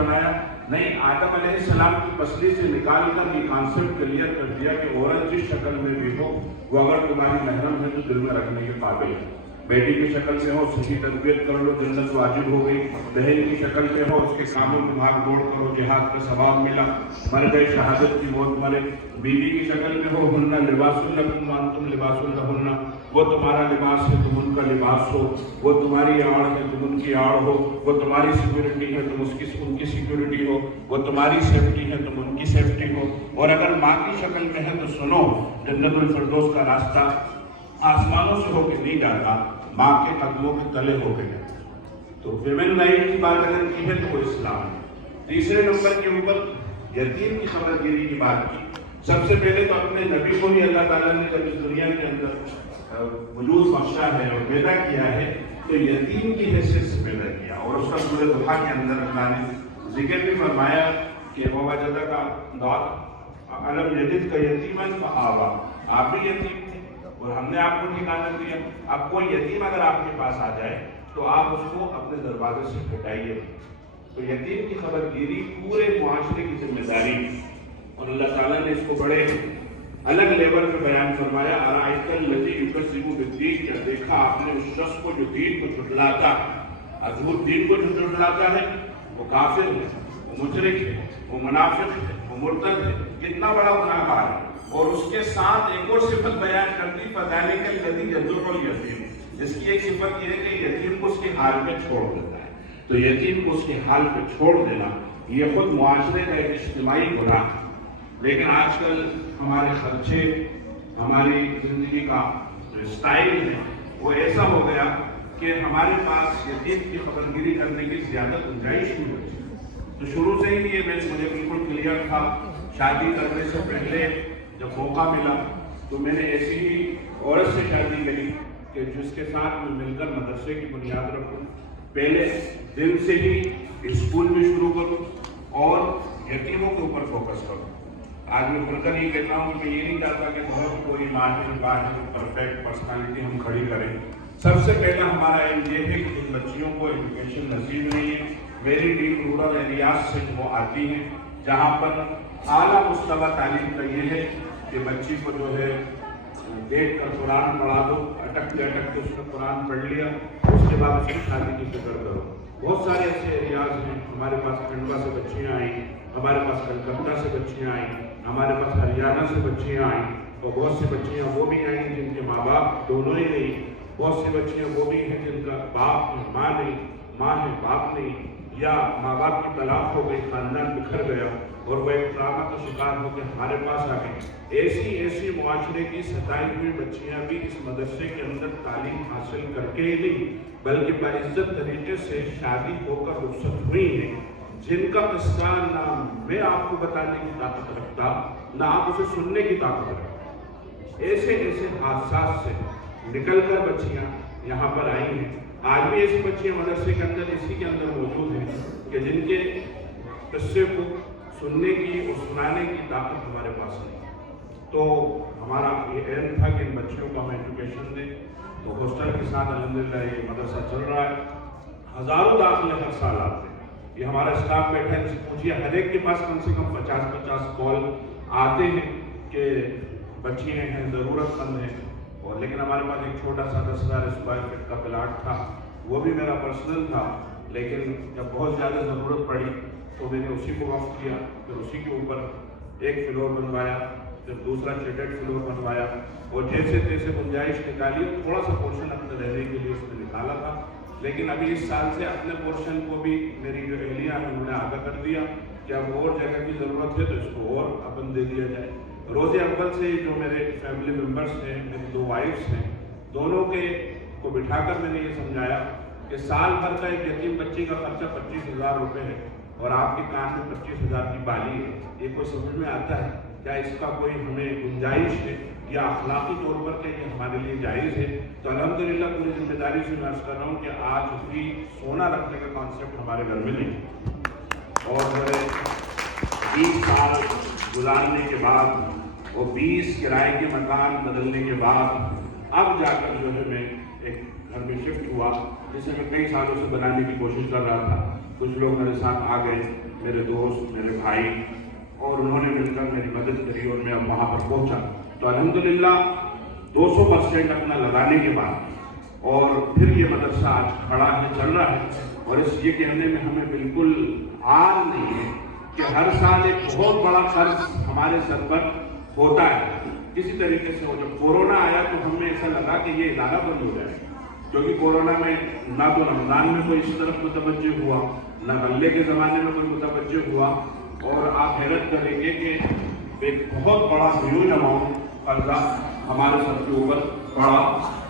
بنایا؟ نہیں، آدم علیہ السلام کی پسلی سے نکال کر یہ کانسیپٹ کلیئر کر دیا کہ عورت جس شکل میں بھی ہو وہ اگر تمہاری محرم ہے تو دل میں رکھنے کے قابل ہے۔ بیٹی کی شکل میں ہو صحیح تربیت کر لو، جنت واجب ہو گئی۔ بہن کی شکل میں ہو اس کے کاموں میں بھاگ دوڑ کرو، جہاد کا ثواب ملا، مر گئے شہادت کی موت مرے۔ بیوی کی شکل میں ہو، ہن لباس لکم وانتم لباس لہن، وہ تمہارا لباس ہے تم ان کا لباس ہو، وہ تمہاری آڑ ہے تم ان کی آڑ ہو، وہ تمہاری سیکیورٹی ہے تم ان کی سیکیورٹی ہو، وہ تمہاری سیفٹی ہے تم ان کی سیفٹی ہو۔ اور اگر ماں کی شکل میں ہے تو سنو، جنت الفردوس کا راستہ آسمانوں سے ہو کے نہیں جاتا، ماں کے قدموں کے تلے ہو کے جاتا۔ تو ویمن رائٹ کی بات اگر کی ہے تو وہ اسلام ہے۔ تیسرے نمبر کے اوپر یتیم کی خبر گیری کی بات کی۔ سب سے پہلے تو اپنے نبی کو ہی اللہ تعالیٰ نے جب اس دنیا کے اندر وجود بخشا ہے اور پیدا کیا ہے تو یتیم کی حیثیت سے پیدا کیا، اور اس کا سورہ ضحیٰ کے اندر اللہ نے ذکر بھی فرمایا کہ وَوَجَدَكَ ضَالًّا أَلَمْ يَجِدْكَ يَتِيمًا فَآوَىٰ، آپ بھی یتیم تھے اور ہم نے آپ کو ٹھکانہ دیا۔ اب کوئی یتیم اگر آپ کے پاس آ جائے تو آپ اس کو اپنے دروازے سے ہٹائیے۔ تو یتیم کی خبر گیری پورے معاشرے کی ذمہ داری، اور اللہ تعالیٰ نے اس کو بڑے الگ لیول پہ بیان فرمایا۔ أَرَأَيْتَ الَّذِي يُكَذِّبُ بِالدِّينِ، کیا دیکھا آپ نے اس شخص کو جو دین کو جھٹلاتا ہے؟ وہ دین کو جو جھٹلاتا ہے وہ کافر ہے، وہ مشرک ہے، وہ منافق ہے، وہ مرتد ہے، کتنا بڑا گناہ گار ہے۔ اور اس کے ساتھ ایک اور صفت بیان کرتی فَذَلِكَ الَّذِي يَدُعُّ الْيَتِيمَ، جس کی ایک صفت یہ ہے کہ یتیم کو اس کے حال پہ چھوڑ دیتا ہے۔ تو یتیم کو اس کے حال پہ چھوڑ دینا یہ خود معاشرے کا ایک اجتماعی گناہ ہے۔ لیکن آج کل ہمارے خرچے، ہماری زندگی کا جو اسٹائل ہے وہ ایسا ہو گیا کہ ہمارے پاس یتیم کی خبر گیری کرنے کی زیادہ گنجائش نہیں ہوتی۔ تو شروع سے ہی یہ مجھے بالکل کلیئر تھا، شادی کرنے سے پہلے جب موقع ملا تو میں نے ایسی ہی عورت سے شادی کری کہ جس کے ساتھ میں مل کر مدرسے کی بنیاد رکھوں، پہلے دن سے ہی اسکول بھی شروع کروں اور یتیموں کے اوپر فوکس کروں۔ آج میں کھل کر یہ کہتا ہوں کہ میں یہ نہیں چاہتا کہ بہت کوئی ماہر پرفیکٹ پرسنالٹی ہم کھڑی کریں۔ سب سے پہلا ہمارا علم یہ ہے کہ جن بچیوں کو ایجوکیشن نصیب نہیں ہے، ویری ڈیپ رورل ایریاز سے وہ آتی ہیں جہاں پر اعلیٰ مستویٰ تعلیم کا یہ ہے کہ بچی کو جو ہے دیکھ کر قرآن پڑھا دو، اٹکتے اٹکتے اس نے قرآن پڑھ لیا، اس کے بعد اس کی شادی کی فکر کرو۔ بہت سارے ایسے ایریاز ہیں، ہمارے پاس کھنڈوا سے بچیاں آئیں، ہمارے پاس کلکتہ سے بچیاں آئیں، ہمارے پاس ہریانہ سے بچیاں آئیں، اور بہت سی بچیاں وہ بھی آئیں جن کے ماں باپ دونوں ہی نہیں، بہت سی بچیاں وہ بھی ہیں جن کا باپ ہے ماں نہیں، ماں ہے باپ نہیں، یا ماں باپ کی طلاق ہو گئی، خاندان بکھر گیا اور وہ ایک ڈرامہ کا شکار ہو کے ہمارے پاس آ گئی۔ ایسی معاشرے کی ستائی ہوئی بچیاں بھی اس مدرسے کے اندر تعلیم حاصل کر کے ہی نہیں بلکہ باعزت طریقے سے شادی ہو کر رخصت ہوئی ہیں، جن کا قصہ نہ میں آپ کو بتانے کی طاقت رکھتا نہ آپ اسے سننے کی طاقت رکھتا۔ ایسے حادثات سے نکل کر بچیاں یہاں پر آئی ہیں۔ آج بھی ایسی بچیاں مدرسے کے اندر اسی کے اندر موجود ہیں کہ جن کے قصے کو سننے کی اور سنانے کی طاقت ہمارے پاس نہیں۔ تو ہمارا یہ علم تھا کہ ان بچیوں کو ہم ایجوکیشن دیں، تو ہاسٹل کے ساتھ الحمدللہ یہ مدرسہ چل رہا ہے۔ ہزاروں داخلے ہر سال آتے ہیں، یہ ہمارا اسٹاف بیٹھا ہے، پوچھیے ہر ایک کے پاس کم سے کم 50 کال آتے ہیں کہ بچیاں ہیں، ضرورت مند ہیں، اور لیکن ہمارے پاس ایک چھوٹا سا 10,000 اسکوائر فٹ کا پلاٹ تھا، وہ بھی میرا پرسنل تھا، لیکن جب بہت زیادہ ضرورت پڑی تو میں نے اسی کو وقف کیا، پھر اسی کے اوپر ایک فلور بنوایا، پھر دوسرا شیڈڈ فلور بنوایا، اور جیسے تیسے گنجائش نکالی، تھوڑا سا پورشن اپنے رہنے کے لیے اس میں نکالا تھا۔ لیکن ابھی اس سال سے اپنے پورشن کو بھی میری جو اہلیہ ہیں انہوں نے آگاہ کر دیا کہ اب اور جگہ کی ضرورت ہے تو اس کو اور اپن دے دیا جائے۔ روز اول سے جو میرے فیملی ممبرس ہیں، میری 2 وائفس ہیں، دونوں کے کو بٹھا کر میں نے یہ سمجھایا کہ سال بھر کا ایک یتیم بچی کا خرچہ 25,000 روپے ہے، اور آپ کے کان میں 25,000 کی بالی ہے، یہ کوئی سمجھ میں آتا ہے؟ کیا اس کا کوئی ہمیں گنجائش ہے یا اخلاقی طور پر کہ یہ ہمارے لیے جائز ہے؟ تو الحمدللہ پوری ذمہ داری سے میں عرض کر رہا ہوں کہ آج بھی سونا رکھنے کا کانسیپٹ ہمارے گھر میں نہیں، اور جو ہے 20 سال گزارنے کے بعد وہ 20 کرائے کے مکان بدلنے کے بعد اب جا کر جو ہے میں ایک گھر میں شفٹ ہوا، جسے میں کئی سالوں سے بنانے کی کوشش کر رہا تھا۔ کچھ لوگ میرے ساتھ آ گئے، میرے دوست، میرے بھائی، اور انہوں نے مل کر میری مدد کری اور میں اب وہاں پر پہنچا۔ تو الحمدللہ 200% اپنا لگانے کے بعد اور پھر یہ مدرسہ آج کھڑا ہے، چل رہا ہے، اور اس یہ کہنے میں ہمیں بالکل عار نہیں ہے کہ ہر سال ایک بہت بڑا قرض ہمارے سر پر ہوتا ہے کسی طریقے سے۔ جب کورونا آیا تو ہمیں ایسا لگا کہ یہ ادارہ بند ہو جائے، کیونکہ کورونا میں نہ تو رمضان میں کوئی اس طرف متوجہ ہوا، نہ غلے کے زمانے میں کوئی متوجہ ہوا، اور آپ حیرت کریں گے کہ ایک بہت بڑا ہیوج اماؤنٹ قرضہ ہمارے سر کے اوپر پڑا،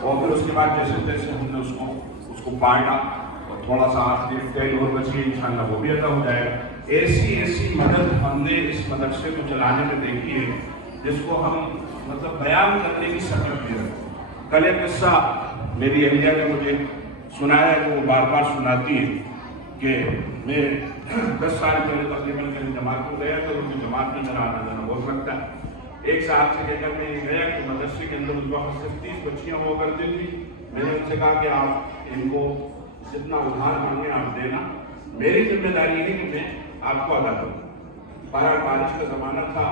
اور پھر اس کے بعد جیسے تیسے ہم نے اس کو پاٹا، اور تھوڑا سا آخری تیل اور بچی انشاءاللہ وہ بھی ادا ہو جائے گا۔ ایسی مدد ہم نے اس مدرسے کو چلانے میں دیکھی ہے جس کو ہم مطلب بیان کرنے کی سکت نہیں رکھتے۔ کل ایک قصہ میری اہلیہ نے مجھے سنایا ہے، وہ بار بار سناتی ہے کہ میں 10 سال پہلے تقریباً کہیں جماعت کو گیا تو ان کی جماعت میں میرا آنا جانا بہت لگتا ہے۔ ایک صاحب سے کہہ کر میں یہ گیا کہ مدرسے کے اندر اس وقت صرف 30 بچیاں ہوا کرتی تھی۔ میں نے ان سے کہا کہ آپ ان کو جتنا ادھار مانگے آپ دینا، میری ذمہ داری ہے کہ میں آپ کو ادا کروں۔ بارش کا زمانہ تھا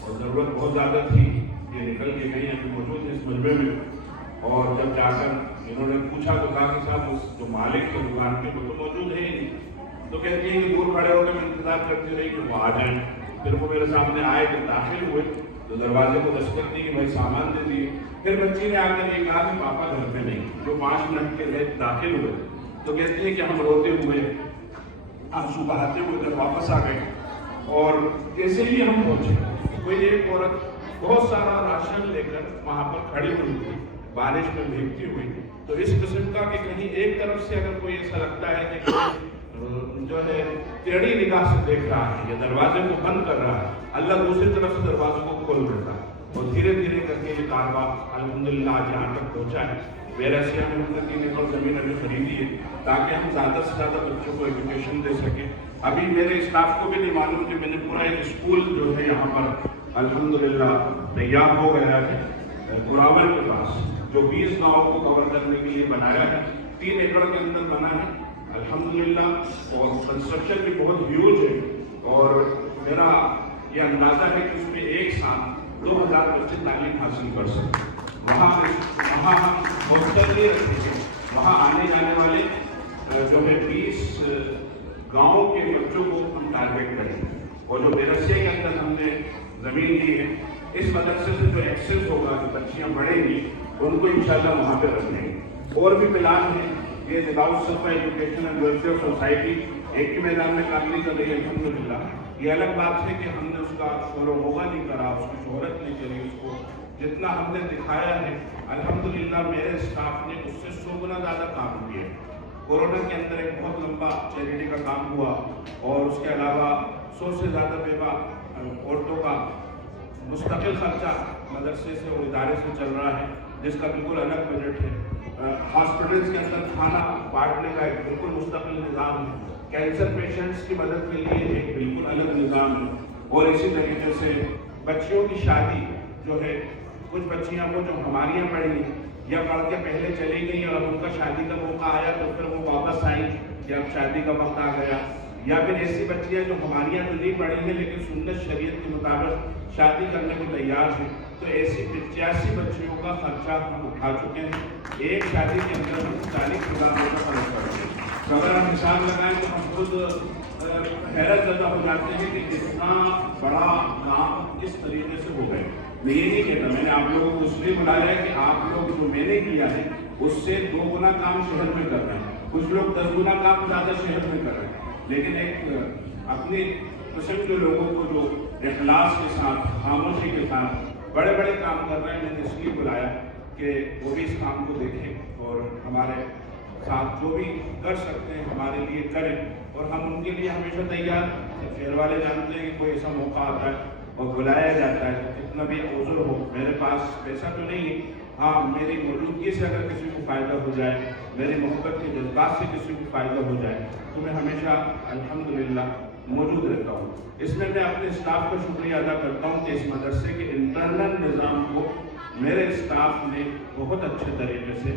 اور ضرورت بہت زیادہ تھی، یہ نکل کے گئی ابھی موجود ہے اس مجمع میں، اور جب جا کر انہوں نے پوچھا تو کہا کہ صاحب اس جو مالک کے دکان پہ وہ تو موجود ہے ہی نہیں۔ تو کہتی ہے کہ دور کھڑے ہو کے میں انتظار کرتی رہی کہ وہ آ جائیں۔ پھر وہ میرے سامنے آئے کہ داخل ہوئے تو دروازے کو دستک دی کہ بھائی سامان دے دیے۔ پھر بچی نے آ کر یہ کہا کہ پاپا گھر پہ نہیں۔ جو 5 منٹ کے لیے داخل ہوئے تو کہتی ہے کہ ہم روتے ہوئے آنسو بہاتے ہوئے جب واپس آ گئے، اور کیسے ہی ہم پہنچے، کوئی ایک عورت بہت سارا راشن لے کر وہاں پر کھڑی ہوئی تھی، بارش میں بھیگتی ہوئی۔ تو اس قسم کا کہ کہیں ایک طرف سے اگر کوئی ایسا لگتا ہے کہ جو ہے ٹیڑھی نگاہ سے دیکھ رہا ہے یا دروازے کو بند کر رہا ہے، اللہ دوسری طرف سے دروازے کو کھول دیتا ہے، اور دھیرے دھیرے کر کے یہ کاروبار الحمدللہ آج یہاں تک پہنچا ہے۔ بیرسیہ میں ہم نے 3 ایکڑ زمین ابھی خریدی ہے تاکہ ہم زیادہ سے زیادہ بچوں کو ایجوکیشن دے سکیں۔ ابھی میرے اسٹاف کو بھی نہیں معلوم کہ میں نے پورا ایک اسکول جو ہے یہاں پر الحمدللہ تیار ہو گیا ہے گراول کے پاس، جو 20 گاؤں کو کور کرنے کے لیے بنایا ہے، 3 ایکڑ کے اندر بنا ہے الحمدللہ، اور کنسٹرکشن بھی بہت ہیوج ہے، اور میرا یہ اندازہ ہے کہ اس میں ایک ساتھ 2000 بچے تعلیم حاصل کر سکتے۔ وہاں ہم ہاسٹل بھی رکھتے ہیں، وہاں آنے جانے والے جو ہے 20 گاؤں کے بچوں کو ہم ٹارگیٹ کریں گے، اور جو بیرسیہ کے اندر ہم نے زمین لی ہے، اس مدرسے سے جو ایکسس ہوگا، جو بچیاں بڑھیں گی ان کو انشاءاللہ وہاں پہ رکھیں گے۔ اور بھی پلان ہے، یہ نظام الصفا ایجوکیشن اینڈ ویلفیئر سوسائٹی ایک ہی میدان میں کام نہیں کر رہی ہے الحمدللہ۔ یہ الگ بات ہے کہ ہم نے اس کا شور و غوغا نہیں کرا، اس کی شہرت نہیں کری، اس کو جتنا ہم نے دکھایا ہے الحمدللہ میرے اسٹاف نے اس سے 100 گنا زیادہ کام کیا ہے۔ کورونا کے اندر ایک بہت لمبا چیریٹی کا کام ہوا، اور اس کے علاوہ 100 سے زیادہ بیوہ عورتوں کا مستقل خرچہ مدرسے سے اور ادارے سے چل رہا ہے، جس کا بالکل الگ بجٹ ہے۔ ہاسپٹلس کے اندر کھانا بانٹنے کا ایک بالکل مستقل نظام ہے، کینسر پیشنٹس کی مدد کے لیے ایک بالکل الگ نظام ہے، اور اسی طریقے سے بچیوں کی شادی جو ہے، کچھ بچیاں وہ جو ہماری یہاں پڑھی یا پڑھ کے پہلے چلی گئی اور اب ان کا شادی کا موقع آیا تو پھر وہ واپس آئیں کہ اب شادی کا وقت آ گیا، یا پھر ایسی بچیاں جو ہماری یہاں تو نہیں پڑھی ہیں لیکن سنت شریعت کے مطابق شادی کرنے کو تیار ہیں، تو ایسی 85 بچیوں کا خرچہ ہم اٹھا چکے ہیں۔ ایک شادی کے اندر ہم 40,000 روپے کا خرچ کرتے ہیں۔ تو اگر ہم حساب لگائیں تو ہم خود حیرت زدہ ہو جاتے ہیں کہ اتنا بڑا کام کس طریقے سے ہو گئے۔ میں یہ نہیں کہتا، میں نے آپ لوگوں کو اس لیے بلایا ہے کہ آپ لوگ جو میں نے کیا ہے اس سے 2 گنا کام شہر میں کر رہے ہیں، کچھ لوگ 10 گنا کام زیادہ شہر میں کر رہے ہیں، لیکن ایک اپنی قسم کے لوگوں کو جو اخلاص کے ساتھ، خاموشی کے ساتھ بڑے بڑے کام کر رہے ہیں، میں نے اس لیے بلایا کہ وہ بھی اس کام کو دیکھیں اور ہمارے ساتھ جو بھی کر سکتے ہیں ہمارے لیے کریں، اور ہم ان کے لیے ہمیشہ تیار۔ شہر والے جانتے ہیں کہ کوئی ایسا موقع آتا ہے اور بلایا جاتا ہے تو کتنا بھی عذر ہو، میرے پاس پیسہ تو نہیں ہے، ہاں میری موجودگی سے اگر کسی کو فائدہ ہو جائے، میری محبت کے جذبات سے کسی کو فائدہ ہو جائے تو میں ہمیشہ الحمدللہ موجود رہتا ہوں۔ اس میں میں اپنے اسٹاف کا شکریہ ادا کرتا ہوں کہ اس مدرسے کے انٹرنل نظام کو میرے اسٹاف نے بہت اچھے طریقے سے